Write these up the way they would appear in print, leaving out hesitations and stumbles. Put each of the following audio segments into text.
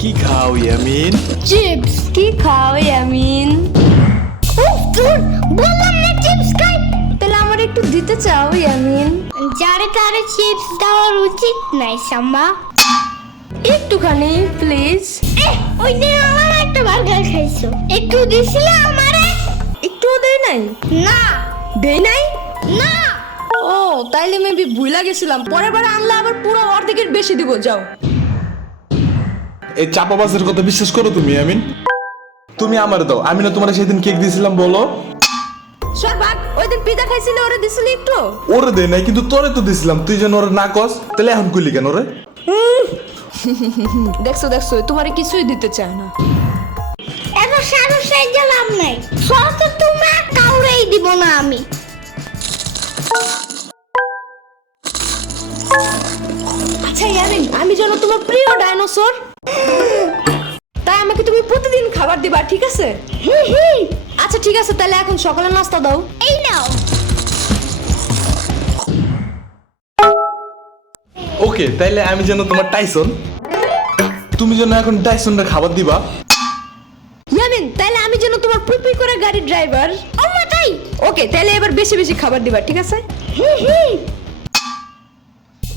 কি খাও ইয়ামিন? চিপস। কি খাও ইয়ামিন? উফ দূর, বললাম না চিপস খাই। তাহলে আমার একটু দিতে চাও ইয়ামিন? যারে তারে চিপস দেওয়ার উচিত নাই সাম্বা। একটুখানি প্লিজ। ওই দিন আমার একটা বার্গার খাইছো, একটু দিছিলে আমারে? একটু দেই নাই? না। দেই নাই? না। ও তাইলে মেবি ভুলা গেছিলাম, পরের বার আনলে আবার পুরো অর্ধেকের বেশি দিব। যাও। এই চাপাবাজের কথা বিশ্বাস করো তুমি ইয়ামিন? তুমি আমার দাও, আমি না তোমার সেদিন কেক দিয়েছিলাম বলো? সরবাক ওই দিন পিজা খাইছিলে, ওরে দিছিলি একটু? ওরে দেই নাই, কিন্তু তোরে তো দিছিলাম, তুই যেন ওরে না কস, তাহলে এখন কইলি কেন রে? দেখছো দেখছো, তোমারে কিছুই দিতে চায় না। এত সাহসে গেলাম নাই, সব তো তুমি কাউরেই দিব না আমি। আচ্ছা ইয়ামিন, আমি যেন তোমার প্রিয় ডাইনোসর, তাই আমাকে তুমি প্রতিদিন খাবার দিবা, ঠিক আছে? আচ্ছা ঠিক আছে, তাহলে এখন সকালে নাস্তা দাও। এই নাও। ওকে, তাইলে আমি যেন তোমার টাইসন, তুমি যেন এখন টাইসনটা খাবার দিবা। ইয়ামিন, তাহলে আমি যেন তোমার পুই করে গাড়ির ড্রাইভার। আম্মা তাই? ওকে, তাহলে এবার বেশি বেশি খাবার দিবা, ঠিক আছে?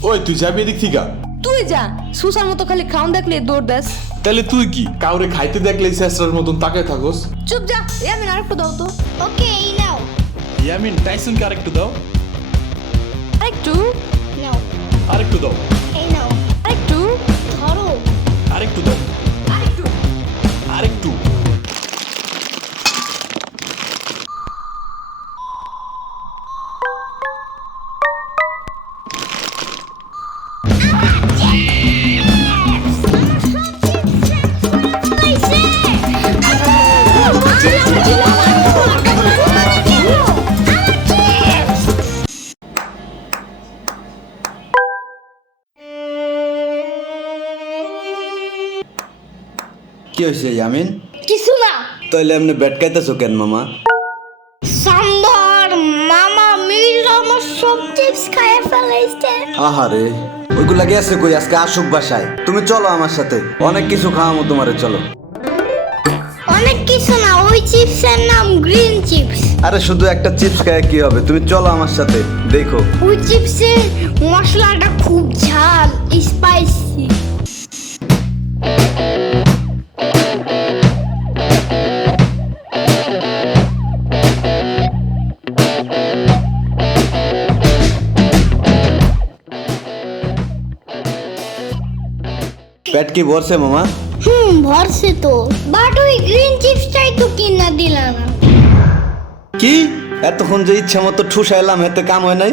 ওই তুই যাবি এদিক থেকে? তুই যা, সুসার মতো খালি খাওন দেখলে দৌড় দাস। তাহলে তুই কি কাউরে খাইতে দেখলে শেষরার মতন তাকায় থাকোস? চুপ যা। ইয়ামিন আরেকটু দাও তো। ওকে, এই নাও। ইয়ামিন, টাইসনকে আরেকটু দাও। আরেকটু নাও। আরেকটু দাও। এই নাও। আরেকটু ধরো। আরেকটু দাও। আরেকটু। আরেকটু। কি হয়েছে ইয়ামিন? কিছু না। তাইলে এমনি ব্যাট খাইতেছো কেন মামা? সাম্বার মামা মিল আমার সব চিপস খাইয়ে ফেলাইছে। আহারে, ওইগুলা গেছে কই? আজকে আসুক বাসায়। তুমি চলো আমার সাথে, অনেক কিছু খাওয়ামো তোমারে, চলো। অনেক কিছু না, ওই চিপসের নাম গ্রিন চিপস। আরে শুধু একটা চিপস খায় কি হবে? তুমি চলো আমার সাথে, দেখো। ওই চিপসের মশলাটা খুব ঝাল, স্পাইসি। পেট কি ভরছে মামা? ভরছে তো, বাট ওই গ্রিন চিপসটাই তো কিনা দিলা না। কি এতক্ষণ যে ইচ্ছা মতো ঠুসাইলাম, এতে কাম হয় নাই?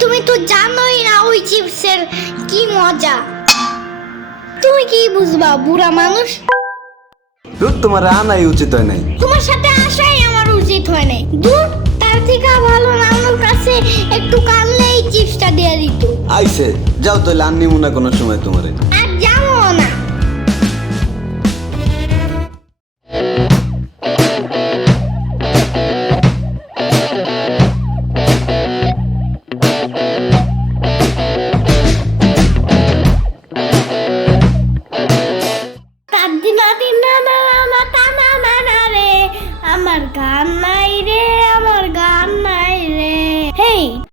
তুমি তো জানোই না ওই চিপসের কি মজা। তুমি কি বুঝবা, বুড়া মানুষ? দুধ তোমার আনাই উচিত হয় নাই। তোমার সাথে আসাই আমার উচিত হয় নাই। দূর, তার থেকে ভালো নানুর কাছে একটু কানলে এই চিপসটা দিয়ে দিত। আইসে যাও, তাইলে আননি মনে কোনো সময় তোমারে। আর যাবো না। দাদি দাদি না না না না না